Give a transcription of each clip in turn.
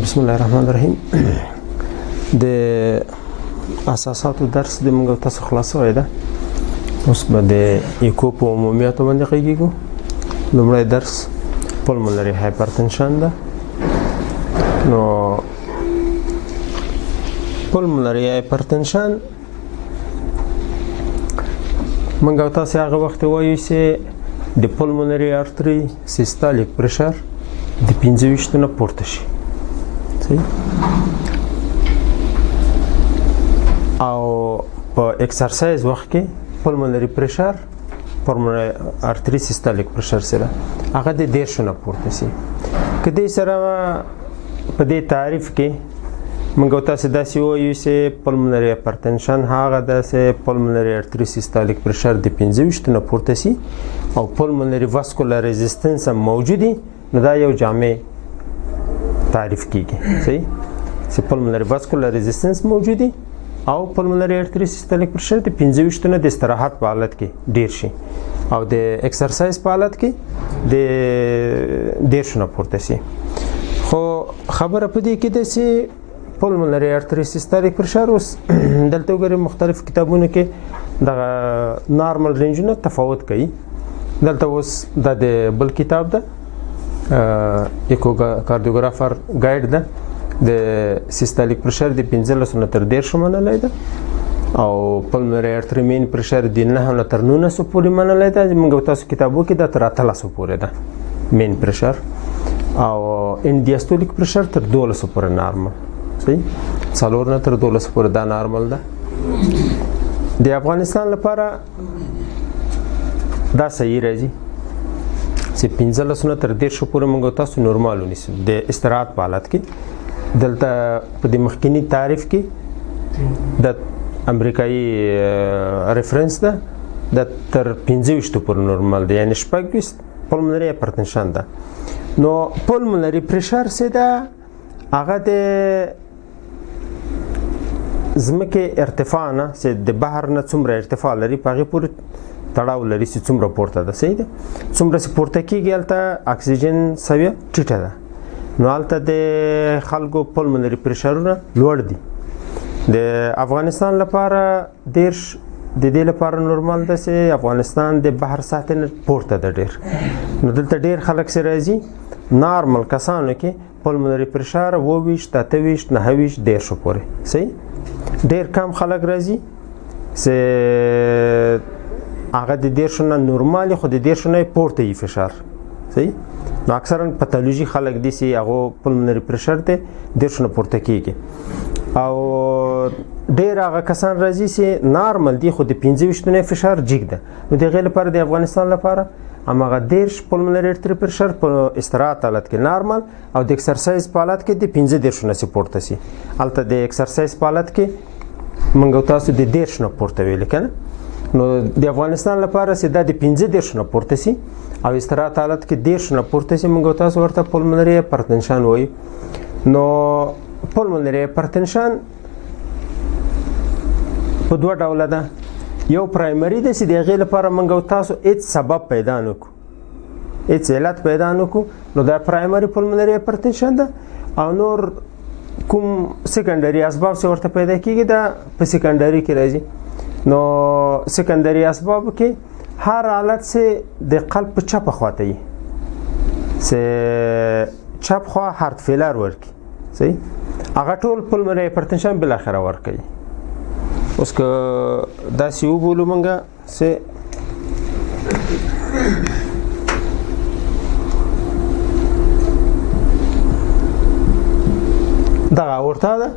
بسم الله الرحمن الرحیم. د اساساتو درس د موږ تاسو خلاصوي ده. اوس به د ایکو په عمومیاتو باندې غږیږو. لومړی درس پلمونري هایپرټنشن ده. نو پلمونري هایپرټنشن موږ تاسو هغه وخت وایو چې د پلمونري ارتري سیستالیک پرشر د 25 نه پورته شي. او په ایکسرسایز وخت کې پلمونري پرشر پلمونري ارتري سیستالیک پرشر سره هغه د 10 نه پورته شي. کدی سره په دې تعریف کې موږ تاسو داسې وایو چې پلمونري هایپرټنشن هغه د پلمونري ارتري سیستالیک پرشر د 25 نه پورته شي او پلمونري واسکولار ریزिस्टेंस هم موجودي. نو دا یو جامع تعریف کیږي. صحیح چې پلمونري واسکولار ریزिस्टेंस موجودي او پلمونري ارتري سیستالیک پرشر د 25 نه د استراحت په حالت کې ډیر شي او د ایکسرسایز په حالت کې د 10 نه پورته شي. خو خبره پدې کې ده چې پلمونري ارتري سیستالیک پرشر اوس دلته وګورئ مختلف کتابونو کې د نارمل رینجونه تفاوت کوي. دلته اوس د بل کتاب ده ایکو کاردیوګرافر ګایډ ده د سیستالیک پرشر د 15 نه تر 10 منلای ده او پلمونري ارتري مین پرشر د 9 نه تر 19 پورې منلای ده. موږ تاسو کتابو کې د تر 13 پورې ده مین پرشر او ان دیاستولیک پرشر تر 12 پورې نارمل. صحیح څلور نه تر 12 پورې دا نارمل ده. د افغانستان لپاره دا صحیح راځي چې 15 نه تر 10 پورې موږ تاسو نورمال ونیسو د استراحت په حالت کې. دلته په د مخکینی تعریف کې د امریکایي ریفرنس ده د تر 15 پورې نورمال دی، یعنی شپږ پلمونري هایپرټنشن ده. نو پلمونري پرشر څه ده؟ هغه د ځمکې ارتفاع نه چې د بحر نه څومره ارتفاع لري په هغې پورې تړاو لري چې څومره پورته ده. صحیح ده؟ څومره چې پورته کېږي هلته اکسیجن سویه ټیټه ده. نو هلته د خلکو پلمونري پرشرونه لوړ دي. د افغانستان لپاره 10 د دې لپاره نورمال ده چې افغانستان د بحر سطح نه پورته ده ډېر. نو دلته ډېر خلک چې راځي نارمل کسانو کې پلمونري پرشر 28 28 29 10 پورې. صحیح ډېر کم خلک راځي چې هغه د 10 نه نورمال خو د 10 نه پورته یې فشار. صحیح نو اکثرا پاتولوژي خلک دي چې هغه پلمونري پرشر ته 10 نه پورته کیږي او ډېر هغه کسان راځي چې نارمل دي خو د 25 نه فشار جګ ده. نو د غیر لپاره د افغانستان لپاره هغه 10 پلمونري ارتري پرشر په استراحت حالت کې نارمل او د ایکسرسایز په حالت کې د 15 نه پورته شي. البته د ایکسرسایز په حالت کې موږ تاسو د 10 نه پورته ویل کنه. نو د افغانستان لپاره چې دا د 15 نه پورته شي او استراحت حالت کې 10 نه پورته شي موږ تاسو ورته پلمونري هایپرټنشن وایو. نو پلمونري هایپرټنشن په دوه ډوله ده. یو پرایمري ده چې د هغې لپاره موږ تاسو هیڅ سبب پیدا نه کړو، هیڅ علت پیدا نه کړو. نو دا پرایمري پلمونري هایپرټنشن ده او نور کوم سیکنډري اسباب چې ورته پیدا کېږي دا په سیکنډري کې راځي. نو سیکنډري اسباب کې هر حالت چې د قلب په چپه خواته وي چې چپ خوا هارت فیلر ورکي. صحیح هغه ټول پلمونري هایپرټنشن بالاخره ورکوي. اوس که داسې وبولو موږ چې دغه اورتا ده،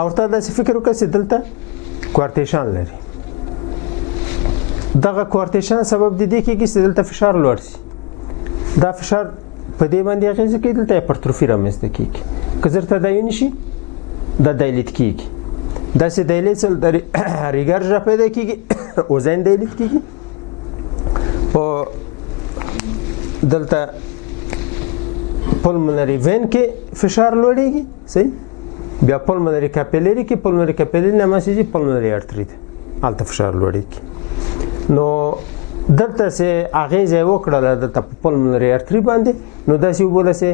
اورتا داسې فکر وکړه چې دلته کوارټیشن لري. دغه کوارټیشن سبب د دې کېږي چې دلته فشار لوړ شي. دا فشار په دې باندې اغېزه کوي، دلته هایپرټروفي رامنځته کېږي. که زرته دا ونیشي دا دایلیت کېږي. داسې دایلیت سره د ریګرژه پیدا کېږي اوزین دایلیت کېږي. په دلته پلمونري وین کې فشار لوړېږي. صحیح بیا پلمونري کاپیلري کې پلمونري کاپیلري نه مسیږي پلمونري ارتري ته هلته فشار لوړېږي. نو دلته سه اغیز وکړه د پلمونري ارتري باندې نو داسې وبوله سه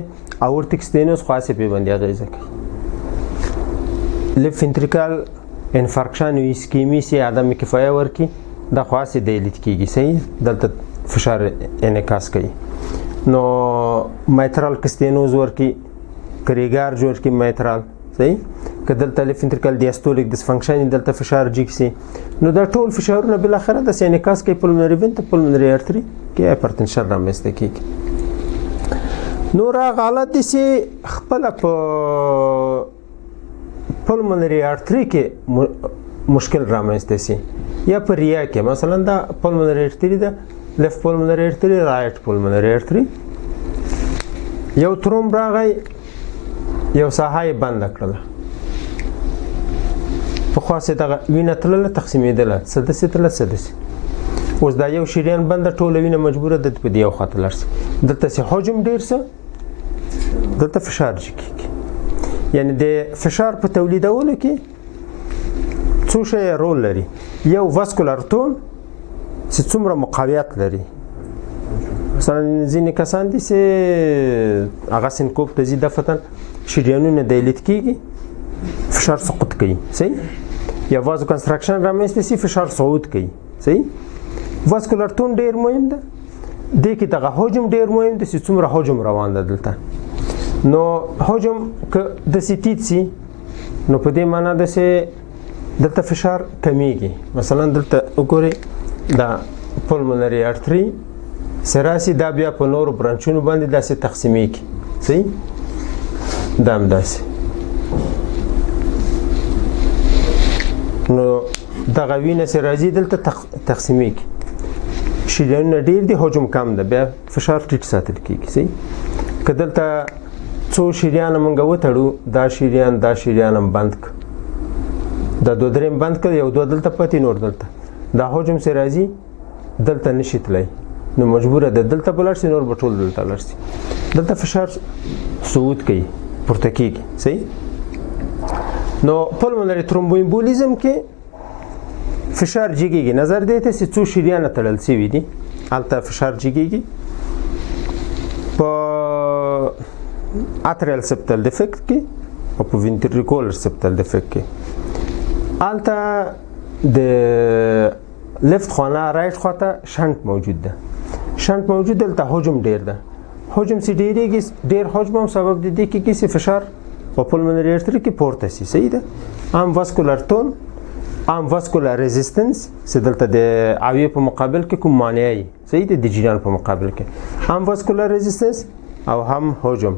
اورټیک ستینوس خاصه په باندې اغیز کوي لیفت ventricle انفارکشن او اسکیمی سي عدم کفایه ورکی د خاصه د لیت کیږي صحیح دلته فشار انعکاس کوي نو میترال کستینوز ورکی کریګار جوړ کی میترال صحیح کدلته لیفت ventricle diastolic dysfunction دلته فشار جیکسي نو دا ټول فشارونه بل اخره د انعکاس کوي پلمونري وین ته پلمونري ارتري کې هایپرټنشن رامنځته کیږي نور حالت دي چې خپل په پلمونري ارتري کې مشکل رامنځته شي یا په ریا کې مثلا دا پلمونري ارتري دا لیفت پلمونري ارتري رائټ پلمونري ارتري یو تروم راغی یو ساحه بند کړل په خاصه د وینه تلله تقسیمېدله سدسه تلله سدسه اوس دا یو شریان بند ټوله وینه مجبوره د په دیو خاطر لرسي دلته سه حجم ډیر څه دلته فشار کیږي یعنی د فشار په تولیدولو کې څو شی رول لري یو واسکولار تون چې څومره مقاومت لري مثلا ځینې کسان دي چې هغه سنکوپ ته زی دفتن شریانونه د لیت کیږي فشار سقوط کوي صحیح یا وازو کنستراکشن رامنځته شي فشار صعود کوي صحیح واسکولار تون ډیر مهم ده د کې دغه حجم ډیر مهم ده چې څومره حجم روان ده دلته نو حجم ک د سیټیت سي نو په دې معنی ده چې دلته فشار کمیږي مثلا دلته وګورئ دا پلمونري ارتري سراسي دا بیا په نورو برانچونو باندې داسې تقسیمېږي صحیح دا هم داسې نو دغه وینه چې راځي دلته تقسیمېږي شریانونه ډېر دي حجم کم ده بیا فشار ټیټ ساتل کېږي صحیح که دلته څو شریانه موږ وتړو دا شریان هم بند کړه دا دوه درېم بند کړه یو دوه دلته پاتې نور دلته دا حجم چې راځي دلته نشي تللی نو مجبوره ده دلته بلار سي نور بټول دلته لرسي دلته فشار صعود کوي پورته کېږي صحیح نو پلمونري ترومبوایمبولیزم کې فشار جګیږي نظر دی ته چې څو شریانه تړل شوي دي هلته فشار جګیږي په اتریال سپټل ډیفیکټ کې او په وینټریکولر سپټل ډیفیکټ کې هلته د لیفت خانه رائټ خواته شنټ موجود ده شنټ موجود دلته حجم ډیر ده حجم سي ډیریږي ډیر حجم هم سبب د دې کې چې فشار په پلمونري ارتري کې پورته شي صحیح ده عام واسکولار تون عام واسکولار ریزिस्टेंस چې دلته د اوی په مقابل کې کوم معنی صحیح ده د جریان په مقابل کې عام واسکولار ریزिस्टेंस او هم حجم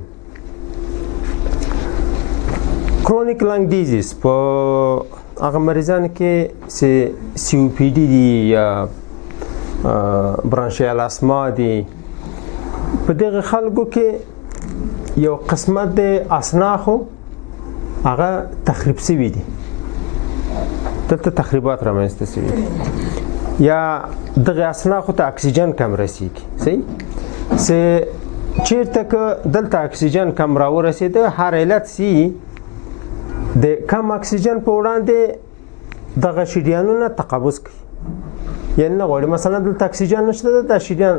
کرونیک لنګ ډیزیز په هغه مریضان کې چې سی او پی ډي دي یا برانشیال اسما دي په دغه خلکو کې یو قسمت د اسناخو هغه تخریب شوی دي دلته تخریبات رامنځته شوي یا دغه اسناخو ته اکسیجن کم رسیږي صحیح چې چیرته که دلته اکسیجن کم راورسېده هر علت سي د کم اکسیجن په وړاندې دغه شریانونه تقابض کوي یعنی نه غواړي مثلا دلته اکسیجن نشته د شریان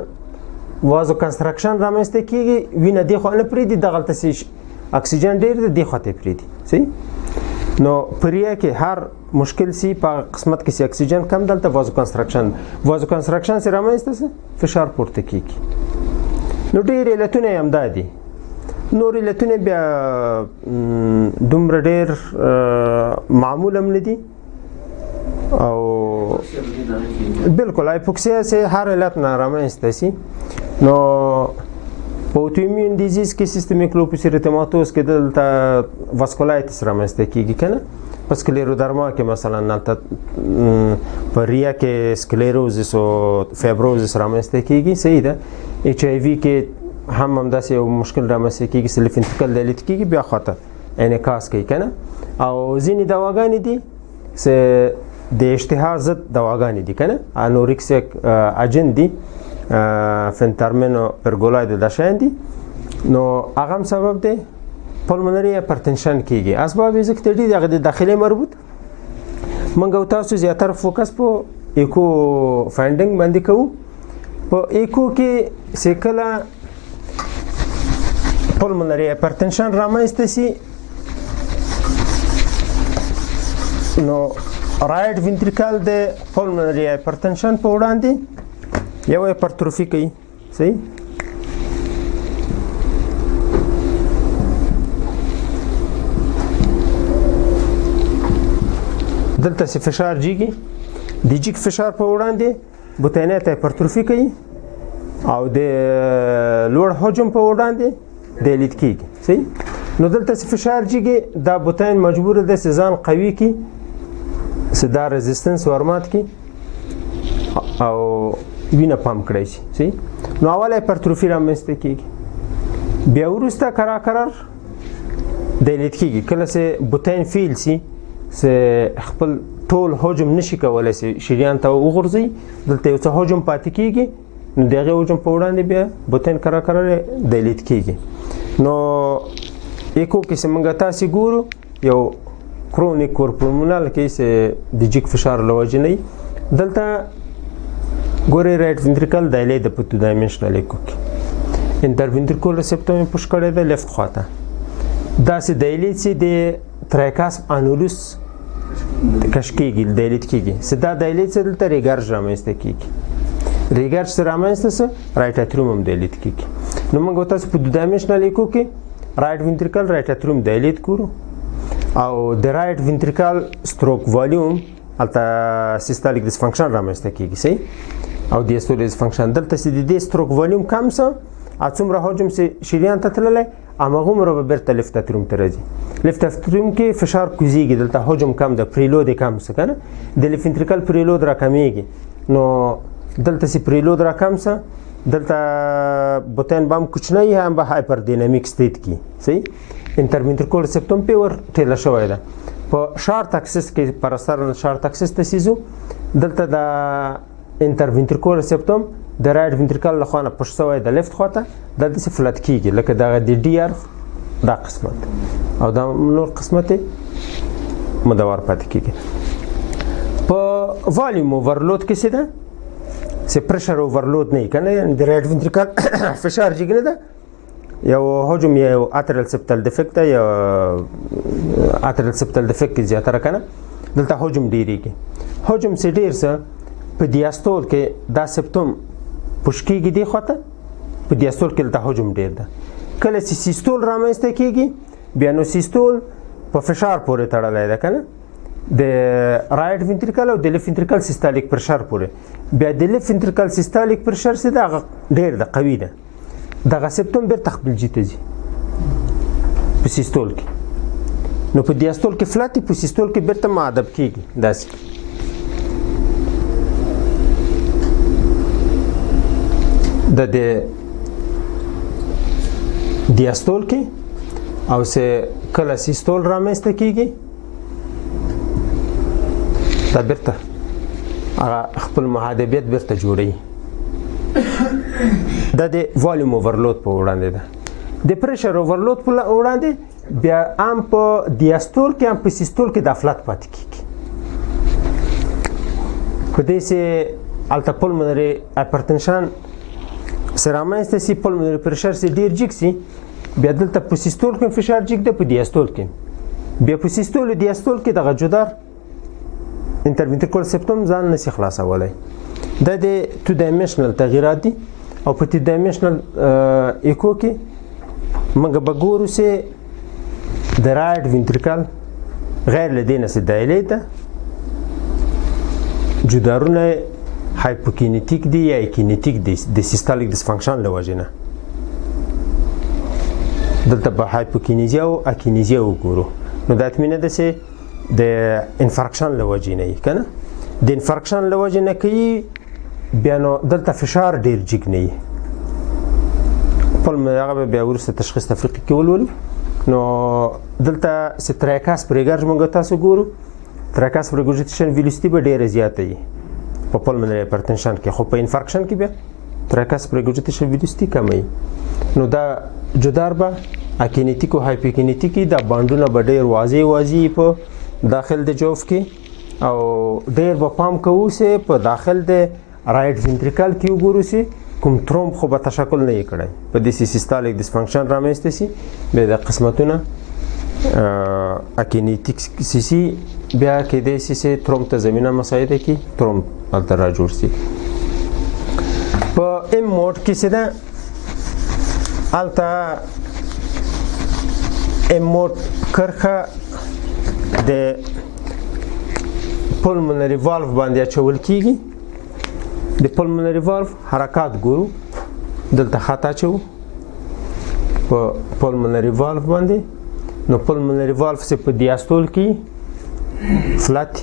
وازو کنستراکشن رامنځته کیږي وینه دی خو نه پریدي دغلته سي اکسیجن ډیر دی خو ته پریدي صحیح نو پریا کې هر مشکل سي په قسمت کې سي اکسیجن کم دلته وازو کنستراکشن سره رامنځته سي فشار پورته کیږي نو ډیر علتونه هم دادي نور علتونه بیا دومره ډیر معمول هم نه دي او بالکل هایپوکسیا سه هر علت نه رامنځته سي نو په اوټوایمون ډیزیز کې سیستمیک لوپس اریتماتوس کې دلته واسکولایټس رامنځته کیږي کنه پس سکلیرودرما کې مثلا نلته په ریا کې سکلیروزس او فایبروزس رامنځته کیږي صحیح ده ایچ ای وی کې هم داسې یو مشکل رامنځته کیږي چې لیفت ventricle د لیت کیږي بیا خاطر انعکاس کوي کنه او ځینې دواګانې دي چې د اشتها ضد دواګانې دي کنه انوریکسیک اجنټ دي فنترمین او پرګولاید د شان دي نو هغه سبب دی پلمونري هایپرټنشن کیږي اسباب یې ذکر دي دغه د داخلي مربوط منګو تاسو زیاتره فوکس په ایکو فایندینګ باندې کوو په ایکو کې چې کله پلمونري هایپرټنشن رامنځته شي نو رایټ وینټریکل د پلمونري هایپرټنشن په وړاندې یو هایپرټروفي کوي صحیح دلته چې فشار جیږي د جیګ فشار په وړاندې بطینات هایپرټروفي کوي او د لوړ حجم په وړاندې ډیلیټ کیږي صحیح نو دلته چې فشار جیږي دا بطین مجبور ده چې ځان قوي کی چې دا ريزिस्टेंस ورمات کی او وینه پمپ کړی شي صحیح نو اول هایپرټروفي رامنځته کیږي بیا وروسته قرار ډیلیټ کیږي کله چې بطین فیل شي چې خپل ټول حجم نشي کولای شریان ته وغورځي دلته یو څه حجم پاتې کیږي نو دغه حجم په وړاندې بیا بوتن قرار ډیلیټ کیږي نو ایکو کې څنګه تاسو ګورو یو کرونیک کورپومونال کې چې د جګ فشار لوجه نه دلته ګوري رائټ وینټریکل دایلیټ د پټو ډایمنشنل ایکو کې انټروینټریکول سپټوم پوش کړی د لیفت خواته دا چې دایلیټ چې د تریکاس انولوس کشکیږي ډیلیټ کیږي سدا دایلیټ چې دلته ریګارج رامنځته کیږي ریګارج سره رامنځته سره رائټ اتروم هم ډیلیټ کیږي نو موږ تاسو په 2 ډایمنشنل ایکو کې رائټ وینټریکل رائټ اتروم ډیلیټ کړو او د رائټ وینټریکل ستروک والیوم الته سیستالیک ډیسفنکشن رامنځته کیږي صحیح او دیاستولیک ډیسفنکشن دلته چې د ستروک والیوم کم سه اڅومره حجم سه شریان ته تللی امغه مر به برته لیفت اتروم ته راځي لیفت اتروم کې فشار کوزيږي دلته حجم کم د پریلود کم څه کنه د لیفنټریکل پریلود را کمیږي نو دلته سي پریلود را کم څه دلته بوتن بام کوچنی هم به هایپر دینامیک سټیټ کې صحیح انټروینټریکول سپټوم په ور ټیل شوی ده په شارټ اکسس کې پرستر شارټ اکسس ته سيزو دلته د انټروینټریکول سپټوم د رائټ وینټریکل له خوا پښ شوی د لیفت خواته دلته سي فلټ کیږي لکه د ډي ار دا قسمت او دا نور قسمت مدور پاتې کیږي په والیوم اوورلود کې څه ده چې پرشر اوورلود نه کنه د رائټ وینټریکل فشار جګنه ده یو حجم یو اترل سپټل ډیفیکټ یا اترل سپټل ډیفیکټ زیاتره کنه دلته حجم ډیریږي حجم سي ډیر څه په دیاستول کې دا سپټوم پښکیږي دی خواته په دیاستول کې د حجم ډیر ده کله چې سیستول رامنځته کیږي بیا نو سیستول په فشار پورې تړلی ده کنه د رائټ وینټریکل او د لیفت وینټریکل سیستالیک پرشر پورې بیا د لیفت وینټریکل سیستالیک پرشر څه ده ډیر ده قوي ده دغه سپټوم بیرته خپل جې ته ځي په سیستول کې نو په دیاستول کې فلټي په سیستول کې بیرته معدب کیږي داسې د دیاستول کې او سه کله سیستول رامنځته کیږي دا بیرته خپل محادبیت بیرته جوړي دا د والیوم اوورلود په وړاندې ده د پرشر اوورلود په وړاندې بیا هم په دیاستول کې هم په سیستول کې د افلات پاتې کیږي په دې سه الته پلمونري هایپرټنشن سرامنسته سي پلمونري پرشر سي ډیر جګ سي بیا دلته په سیستول کې فشار جګ ده په دیاستول کې بیا په سیستول او دیاستول کې دغه جدار انټروینټریکول سپټوم ځان نشي خلاصولای د 2 ډایمنشنل تغیرات دي او په 3 ډایمنشنل ایکو کې موږ به ګورو چې د رائټ وینټریکل غیر لدینه سي دایلیټ جدارونه هایپوکینیټیک دي یا کینیټیک دي د سیستالیک ډیسفنکشن له وجې نه دلته به هایپوکینیزیا او اکینیزیا وګورو نو دا اطمینه ده چې د انفارکشن له وجې نه کنه د انفارکشن له وجې نه کوي بیا نو دلته فشار ډیر جګ نه وي خپل هغه بیا وروسته تشخیص تفریقي کې ولولو نو دلته ستریکاس پرګرج موږ تاسو ګورو تریکاس پرګوجیټیشن ویلوسټي به ډیره زیاته وي په پلمونري هایپرټنشن کې خو په انفارکشن کې بیا تریکاس پرګوجیټیشن ویلوسټي کموي نو دا جدار به اکینیټیک او هایپوکینیټیک دا باندونه به ډیر واضح په داخل د جوف کې او ډیر به پام کوو چې په داخل د رائټ وینټریکل کې وګورو چې کوم ترومب خو به تشکل نه یې کړی په دې سیستالیک ډسفنکشن رامنځته شي بیا د قسمتونه اکینیټیک سیسی بیا کېدای شي چې ترومب ته زمینه مساعده کړي ترومب هلته را جوړ شي په ام موډ کې چې ده هلته ام موډ کرښه د پلمونري والف باندې اچول کېږي د پلمونري والف حرکات ګورو دلته خط اچو په پلمونري والف باندې نو پلمونري والف چې په دیاستول کې فلات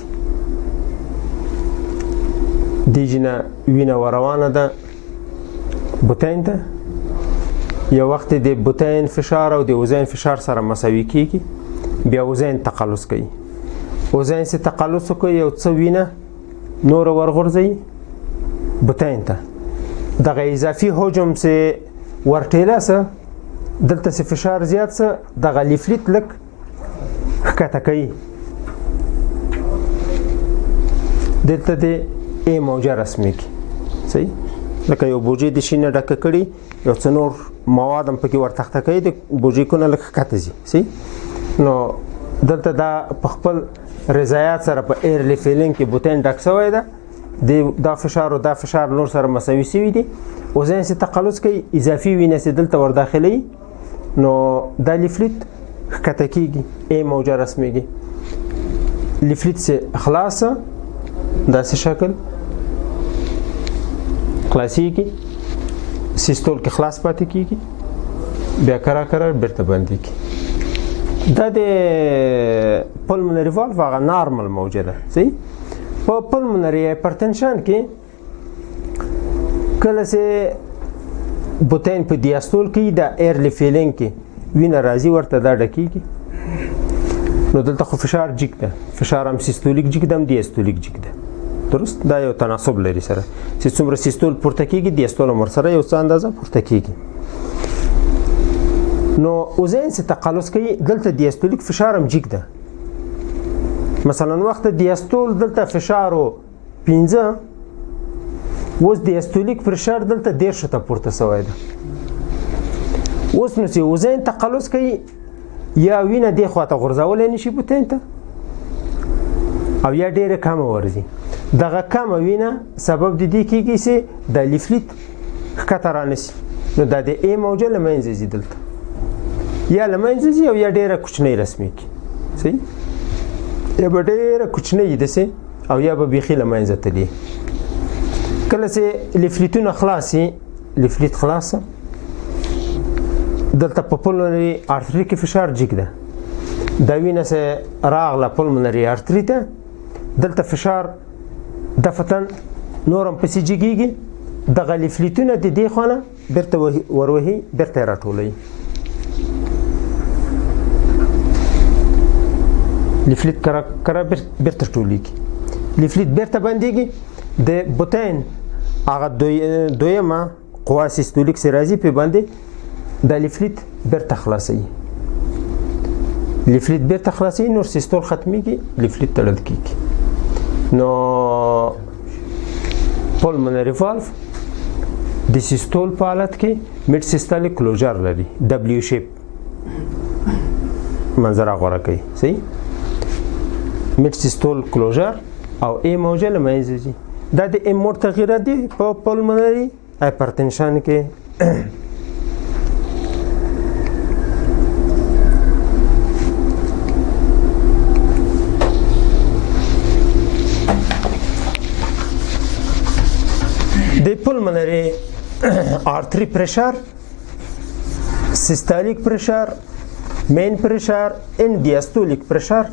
دیجنه وینه وروانه ده بوتین ته یو وخت د بوتین فشار او د اوزین فشار سره مساوي کېږي بیا اوزین تقلص کوي اوزین چې تقلص کوي یو څه وینه نور ورغورځي بوتین ته دغه اضافي حجم چې ورټیله سه دلته چې فشار زیات سه دغه لیفلیت لک ښکته کوي دلته د ای موجه رسمي کی صحیح لکه یو بوجي د شینه ډکه کړي یو څه نور مواد هم پکې ورتخته کوي د بوجي کونه لک ښکته ځي صحیح نو دلته دا په خپل رضایت سره په ایرلی فیلینګ کې بوتین ډک شوی ده دا فشار او دا فشار نور سره مساوي شوي دي اوزین چې تقلص کوي اضافي وینه چې دلته ورداخلي نو دا لیفلیت ښکته کېږي ای موجه رسمیږي لیفلیت چې خلاصه داسې شکل خلاصیږي سیستول کې خلاص پاتې کېږي بیا کرار بیرته بندېږي دا د پلمونري والف هغه نارمل موجه ده صحیح په پلمونري هایپرټنشن کې کله چې بوتین په دیاستول کې د ایرلی فیلینګ کې وینه راځي ورته دا ډکېږي نو دلته خو فشار جګ ده فشار هم سیستولیک جګ ده هم دیاستولیک جګ ده درست دا یو تناسب لري سره چې څومره سیستول پورته کېږي دیاستول هم ورسره یو څه اندازه پورته کېږي نو اوزین چې تقلص کوي دلته دیاستولیک فشار هم جګ ده مثلا وخت دیاستول دلته فشار 15 اوس دیاستولیک فشار دلته 10 ته پورته شوی ده اوس نو چې اوزین تقلص کوي یا وینه دی خواته غورځولی نشي بوتین ته او یا ډیره کمه ورځي دغه کمه وینه سبب د دې کېږي چې د لیفلیت ښکته رانیسي نو دا د ای موجه له منځه ځي دلته یا له منځه ځي او یا ډیره کوچنۍ رسمیږي صحیح یا به ډیره کوچنۍ داسې او یا به بیخي له منځه تلي کله چې لیفلیتونه خلاصي لیفلیت خلاصه دلته په پلمونري ارتري کې فشار جګ ده دا وینه چې راغله پلمونري ارتري ته دلته فشار دفتن نورم پسې جګیږي دغه لیفلیتونه د دې خوا نه بیرته وروهي بیرته یې راټولوي لیفلیت کرا بیرته ټولیږي لیفلیت بیرته بندېږي د بوتین هغه دویمه قوه سیستولیک چې راځي پې باندې دا لیفلیت بیرته خلاصوي لیفلیت بیرته خلاصوي نور سیستول ختمیږي لیفلیت تړل کېږي نو پلمونري والف د سیستول په حالت کې میډ سیستالیک کلوزر لري ډبلیو شیپ منظره غوره کوي صحیح میډ سیستول کلوزر او ای موجه له منځه ځي دا د ام موډ تغییرات دي په پلمونري هایپرټنشن کې د پلمونري آرتري پریشر سیستالیک پریشر مین پریشر ان دیاستولیک پریشر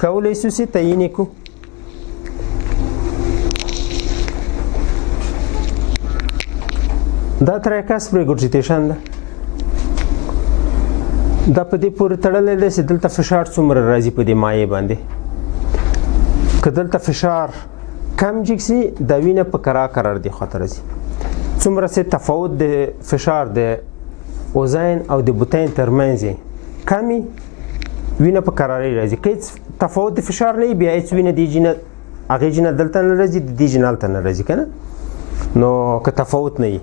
کولی شو چې تعیین کړو دا تریکاس ریګورجیټیشن ده دا په دې پورې تړلی دی چې دلته فشار څومره راځي په دې مایع باندې که دلته فشار کم جګ سي دا وینه په کرار دی خواته راځي څومره چې تفاوت د فشار د اوزین او د بوتین ترمنځ کمی وینه په کرارۍ راځي که هیڅ تفاوت د فشار نه وي بیا هیڅ وینه دې جینه هغې جینه دلته نه راځي د دې جینه هلته نه راځي که نه نو که تفاوت نه وي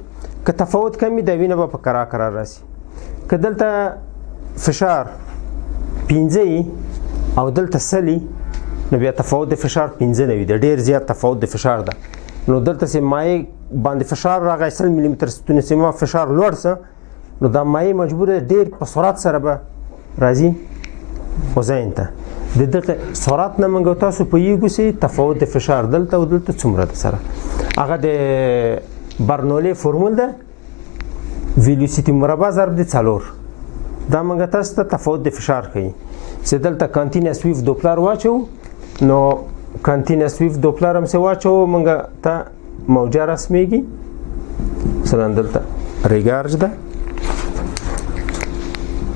که تفاوت کمی د وینه به په کرار راسي. که دلته فشار 15 او دلته 100 نو بیا تفاوت د فشار 15 نه وي، د ډیر زیات تفاوت د فشار ده. نو دلته چې مایع باندې فشار راغی 100 ملي متر ستونې سیمه فشار لوړ څه، نو دا مایع مجبور ډیر په سرعت سره به راځي اوزین ته. د دغه سرعت نه موږ تاسو پوهیږو چې تفاوت د فشار دلته او دلته څومره ده سره. هغه د برنولي فورمول ده ویلوسیټي مربع ضرب د 4. دا موږ تاسو ته تفاوت د فشار ښیي. چې دلته کانټینیوس ویو دوپلر واچو نو کانټینیوس ویو دوپلر هم څه واچو موږ ته موجه رسمیږي. مثلا دلته ریګارج ده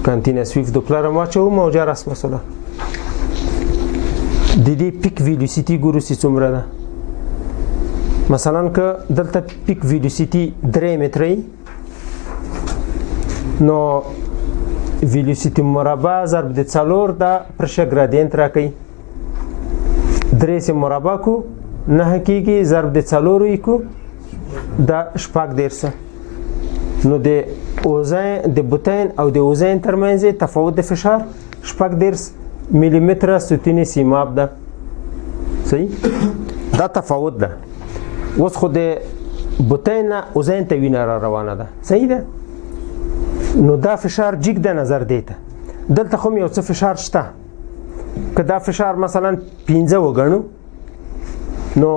کانټینیوس ویو دوپلر هم واچو موجه رسمه سره. د دې پیک ویلوسیټي ګورو چې څومره ده. مثلا که دلته پیک ویلوسیټي 3 متره نو ویلوسیټي مربع ضرب د 4 دا پرشه ګرادینت راکړي. 3 مربع کو 9 کېږي ضرب د 4 کو دا شپږ دیرسه. نو د اوزین د بوتین او د اوزین ترمنځ تفاوت د فشار شپږ دیرس ملي متر ستونې سیماب ده. صحیح دا تفاوت ده. اوس خو د بوتین نه اوزین ته وینه را روانه ده. صحیح ده. نو دا فشار جګ د نظر دیته. دلته خو یو څه فشار شته. که دا فشار مثلا 15 وګڼو نو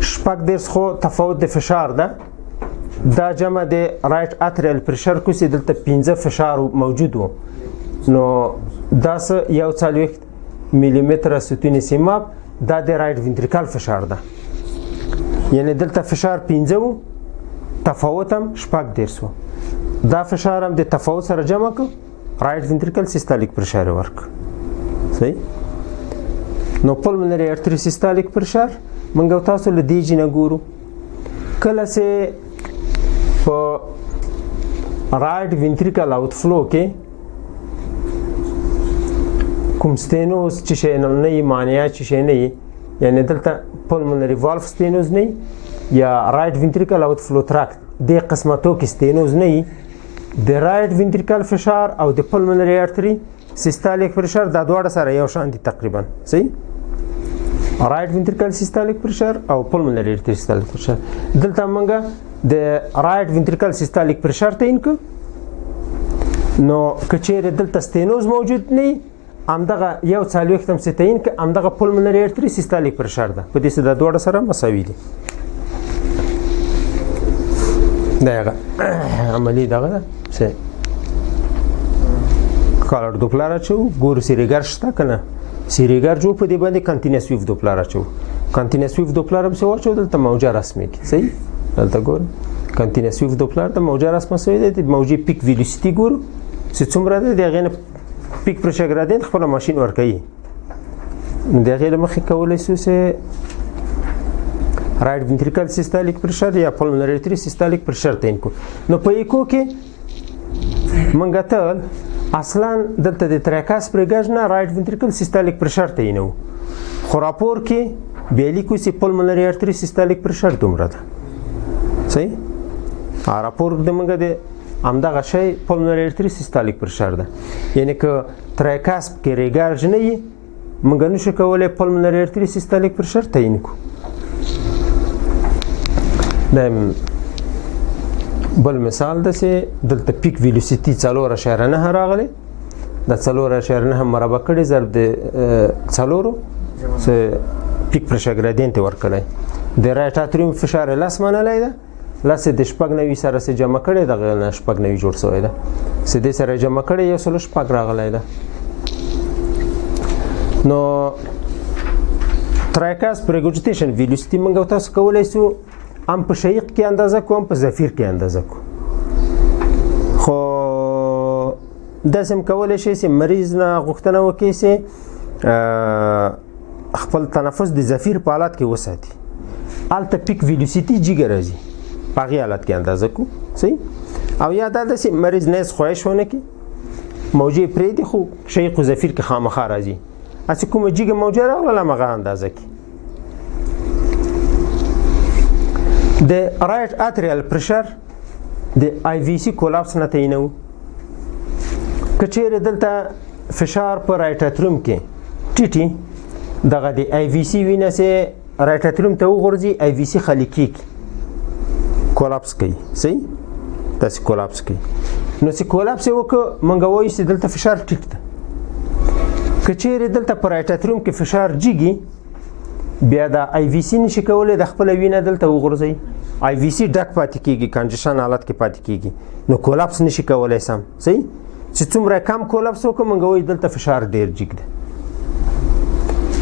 شپږ دیرس خو تفاوت د فشار ده. دا جمع د رایټ اتریال پرشر کو چې دلته 15 فشار موجود وو نو دا څه 1.40 ملي متر ستونې سیماب دا د رایټ وینټریکل فشار ده. یعنی دلته فشار 15 وو تفاوت هم شپږ دیرس وو. دا فشار هم د تفاوت سره جمع کو رایټ وینټریکل سیستالیک پرشر ورک. صحیح. نو پلمونري ارتري سیستالیک پرشر موږ تاسو له دې جنه ګورو. کله چې په رایټ وینټریکل آوټ فلو کې کوم ستینوز چې شي نه مانیا چې شي نه یعنی دلته پلمونري والف ستینوز نه یا رایټ وینټریکل آوټ فلو تراکټ د قسمتو کې ستینوز نه د رایټ وینټریکل فشار او د پلمونري ارتري سیستالیک پرشر دا دواړه سره یو شان دي تقریبا. صحیح. رایټ وینټریکل سیستالیک پرشر او پلمونري ارتري سیستالیک پرشر. دلته موږ د رایټ وینټریکل سیستالیک پرشر تعین کو نو کچېره دلته ستینوز موجود نه همدغه 1.40 تم ستین ک همدغه پلمونري ارتري سیستالیک پرشر ده. په دې سره د دواړه سره مساوي دي. دغه عملی دغه څه کالر دوپلر چو ګور سیریګر شته کنه سیریګر جو په دې باندې کانټینیوس ویو دوپلر چو کانټینیوس ویو دوپلر هم څه ورچو دلته موجه رسمي کی. صحیح. دلته ګور کانټینیوس ویو دوپلر د موجه رسمه سوی دی. موجه پیک ویلوسیټي ګور چې څومره ده دغه نه پیک پرشر ګرادینت خپل ماشين ورکوي. دغه له مخې کولای شو چې رایټ وینټریکل سیستالیک پرشر یا پلمونري ارتري سیستالیک پرشر تعین کو. نو په یکو کې منګه ته اصلا دلته د تراکاس پرګژ نه رایټ وینټریکل سیستالیک پرشر تعینو. خو راپور کې بیلی کو چې پلمونري ارتري سیستالیک پرشر دومره ده. صحیح. راپور د منګه د همدغه شی پلمونري ارتري سیستالیک پرشر ده. یعنی که تراکاس کې ریګارج نه وي موږ نشو کولای پلمونري ارتري سیستالیک پرشر تعین کو. بل مثال ده چې دلته پیک ویلوسیټي 4.9 راغلی. د 4.9 مربع کړي ضرب د 4 چې پیک پرشر ګرادینت ورکړی. د رایټ اتریوم فشار لاس منلای ده. لاس د شپږ نوي سره سره جمع کړي دغه شپږ نوي جوړ شوی ده. چې دې سره جمع کړي یو سل شپږ راغلی ده. نو تراکاس پرګوجټیشن ویلوسیټي موږ تاسو کولای شو هم په شیق کې اندازه کو هم په زفیر کې اندازه کو. خو داسې کولای شي چې مریض نه غوښتنه وکړي چې خپل تنفس د زفیر په حالت کې وساتي. الته پیک ویلوسیټي جګ راځي په هغې حالت کې اندازه کو. صحیح. او یا دا داسې مریض نه خواهش ونه کړي موجې پرېږدي خو شیق و زفیر کې خامخا راځي. هسې کومه جګه موجه راغله همغه اندازه کړي. د رایټ اتریال پرشر د آی وی سی کولاپس نه تعینو. که چیرې دلته فشار په رایټ اتریوم کې ټیټي دغه د آی وی سی وینه سي رایټ اتریوم ته وغورځي، آی وی سی خالي کیږي، کولاپس کوي. صحیح داسې کولاپس کوي. نو چې کولاپس یې وکړه موږ وایو چې دلته فشار ټیټ ده. که چیرې دلته په رایټ اتریوم کې فشار جګي بیا د آی وی سی نشي کولی د خپله وینه دلته وغورځوي، آی وی سی ډک پاتې کیږي، کنجشن حالت کې پاتې کیږي، نو کولاپس نشي کولی سم. صحیح چې څومره کم کولاپس وکړو موږ وایو دلته فشار ډیر جګ دی،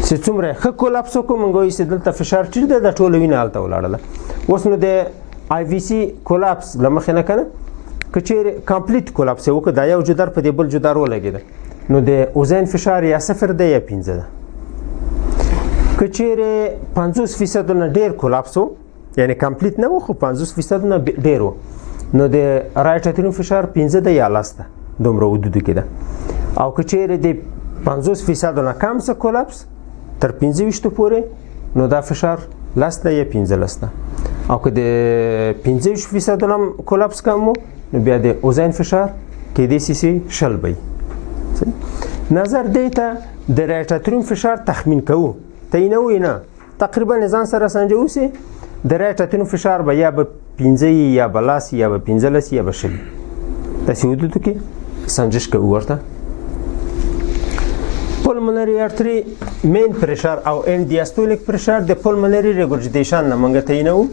چې څومره ښه کولاپس وکړو موږ وایو چې دلته فشار ټیټ دی، د ټوله وینه هلته ولاړله. اوس نو د آی وی سی کولاپس له مخې نه که نه که چیرې کمپلیټ کولاپس یې وکړو دا یو جدار په دې بل جدار ولګېده نو د اوزین فشار یا 0 دی یا 5 ده. که چیرې 50% نه ډیر کولاپس و یعنی کمپلیټ نه و خو 50% نه ډیر و نو د رایټ اتریوم فشار 5 ده یا 10 ده، دومره حدودو کې ده. او که چیرې د 50% نه کم څه کولاپس تر 25 پورې نو دا فشار 10 ده یا 15 ده. او که د 25% نه کولاپس کم و نو بیا د اوزین فشار کېدای شي 0 وي. نظر دی ته د رایټ اتریوم فشار تخمین کوو، تعینوو یې نه، تقریبا ځان سره سنجوو چې د رایټ اتریوم فشار به یا به 5 یا به 10 یا به 15 یا به 20 داسې حدودو کې سنجش کوو ورته. پلمونري ارتري مین پریشر او end diastolic pressure د پلمونري regurgitation نه موږ تعینوو.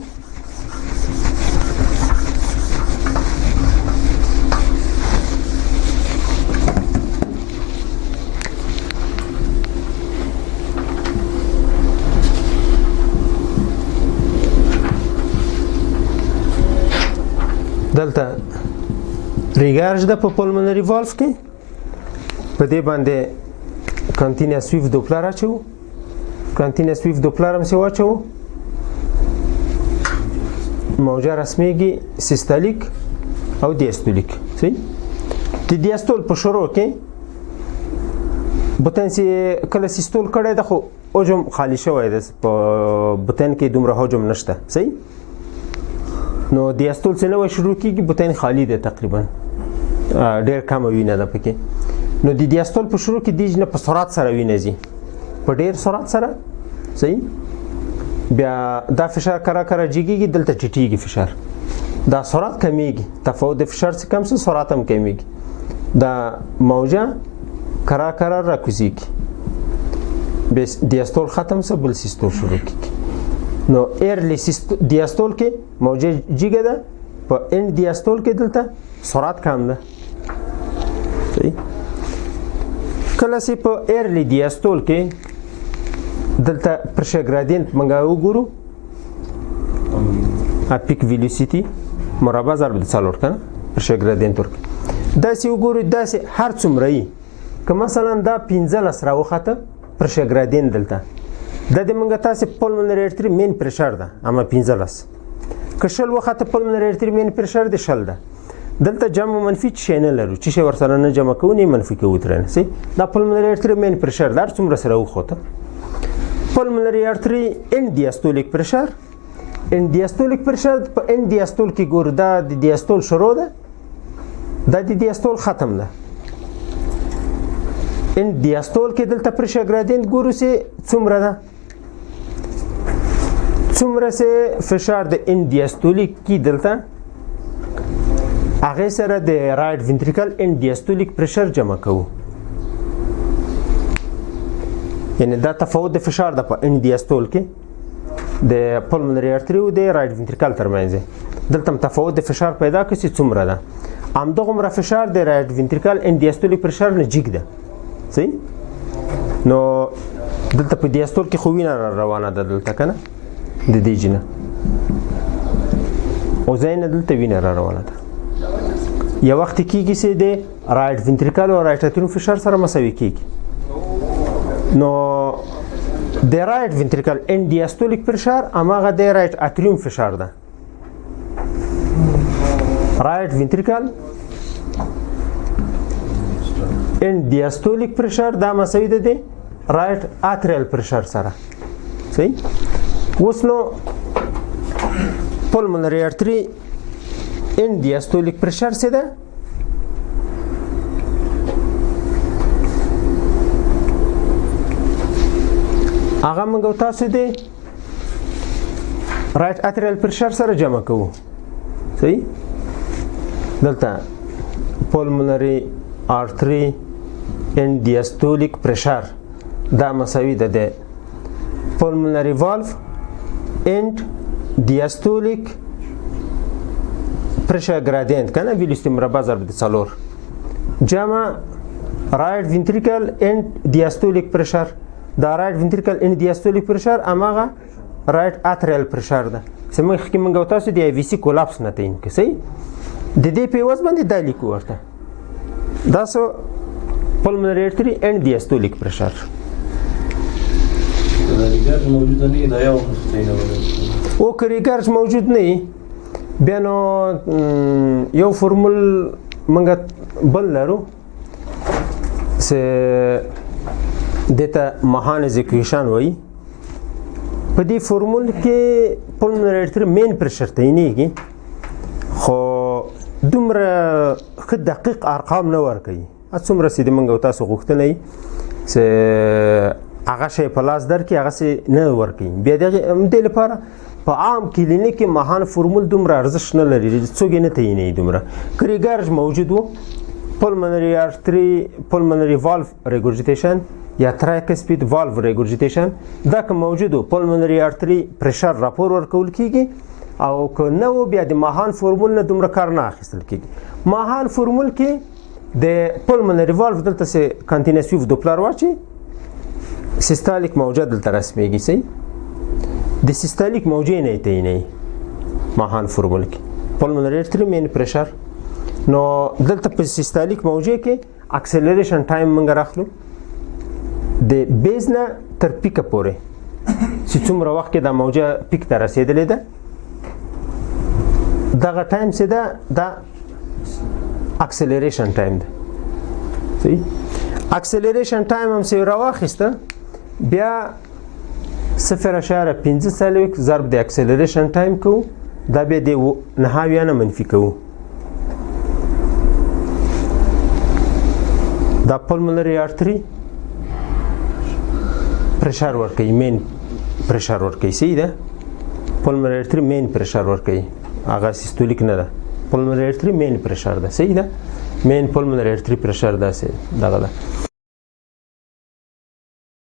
دلته ریګارج ده په پلمونري والف کې، په دې باندې کنټینیوس سویف دوپلر اچوو، کنټینیوس سویف دوپلر هم سې واچوو، موجه رسمیږي سیستولیک او دیاستولیک. صحیح د دیاستول په شروع کې بطن چې کله سیستول کړی ده خو حجم خالی شوی ده، په بطن کې دومره حجم نشته. صحیح نو دیاستول چې نوی شروع کېږي بطن خالی دی، تقریبا ډېر کمه وینه ده پکې. نو د دیاستول په شروع کې دیج نه په سرعت سره وینه ځي، په ډېر سرعت سره. صحیح بیا دا فشار کرا کرا جګېږي، دلته ټیټېږي فشار، دا سرعت کمیږي، تفاوت د فشار چې کم شي سرعت هم کمیږي، دا موجه کرا کرا راکوزیږي، بس دیاستول ختم سه بل سیستول شروع کېږي. نو ایرلی دیاستول کې موجه جګه ده، په end دیاستول کې دلته سرعت کم ده. صحیح کله چې په ایرلی دیاستول کې دلته پرشر ګرادینټ موږ وګورو، اپیک ویلوسیټي مربع ضرب د 4 کنه پرشر ګرادینټ ورکړي، داسې وګورو، داسې هر څومره یي که مثلا دا 15 راوخته پرشر ګرادینټ دلته دا د موږ تاسې پلمونري ارتري مین پرشر ده، اما 15 که 0 وخته پلمونري ارتري مین پرشر د 0 ده. دلته جمع منفي شي نه لرو، چې شي ورسره نه جمع کوو نه منفي کوو ترنه. سي دا پلمونري ارتري مین پرشر دار څومره سره وخته پلمونري ارتري end diastolic pressure. end diastolic pressure په end diastole کې ګور دا د دیاستول شروع ده، دا د دیاستول ختم ده. end diastole کې دلته پرشر ګرادینټ ګورو سي څومره ده، څومره سي فشار د end diastolic کې دلته هغه سره د رایټ ventricle end diastolic pressure جمع کوو، یعنی دا تفاوت د فشار د په end diastole کې د pulmonary artery او د رایټ ventricle ترمنځ دلته تفاوت د فشار پیدا کړي څومره ده. همدغه فشار د رایټ ventricle end diastolic pressure نه جګ ده. صحیح نو دلته په دیاستول کې خو وینه روانه ده دلته کنه د دې جنه او زین دلته وینه روانه ده. یو وخت کېږي چې د رایټ ventricle او رایټ اتریوم فشار سره مساوي کېږي، نو د رایټ ventricle end diastolic pressure هماغه د رایټ اتریوم فشار ده. رایټ ventricle end diastolic pressure دا مساوي ده د رایټ atrial pressure سره. صحیح اوس نو pulmonary artery end diastolic pressure څه ده هغه موږ تاسو دې رائټ اتریال پرشر سره جمع کوو صحیح دلته pulmonary artery end diastolic pressure دا مساوي ده د pulmonary valve end diastolic pressure gradient کنه ویلوستی مربع ضرب د 4 جمع right ventricle end diastolic pressure دا right ventricle end diastolic pressure اماغه right atrial pressure ده سمه خکې منګو تاسو دی وی سي کولاپس نه تین کې صحیح د دې په وس باندې د لیکو ورته دا سو pulmonary artery end diastolic pressure ریګرج موجود نه دی یو مستینه او که ریګرج موجود نه بیا نو یو فرمول منګه بل لرو س دته مهانز اکویشن وای په دې فرمول کې pulmonary artery main pressure تعینېږي خو دومره ښه دقیق ارقام نه ورکوي څومره چې د منګه تاسو غوښتنه یې چې هغه شی په لاس درکړي هغه سي نه ورکوي بیا دې لپاره په عام کلینیک کې مهان فرمول دومره ارزښت نه لري څوک یې نه تعینوي دومره که ریګرج موجود و pulmonary artery pulmonary valve regurgitation یا tricuspid valve regurgitation دا که موجود و pulmonary artery pressure راپور ورکول کیږي او که نه و بیا د مهان فرمول نه دومره کار نه اخیستل کیږي مهان فرمول کې د pulmonary valve دلته سه continuous wave doppler واچي سیستالیک موجه دلته رسمیږي صحیح د سیستالیک موجې نه تعینوي مهان فرمول کې pulmonary artery main pressure نو دلته په سیستالیک موجې کې اکسلریشن ټایم موږ راخلو د بیز نه تر پیکه پورې چې څومره وخت کې دا موجه پیک ته رسیدلې ده دغه ټایم څه ده دا اکسلریشن ټایم ده صحیح اکسلریشن ټایم هم څه راواخیسته بیا 0.5 ضرب د اکسلریشن ټایم کو دا بیا د نهاویانه منفي کو دا pulmonary artery pressure ورکوي مین pressure ورکوي صحیح ده pulmonary artery مین pressure ورکوي هغه سیستولیک نه ده pulmonary artery مین pressure ده صحیح ده مین pulmonary artery pressure ده دغه ده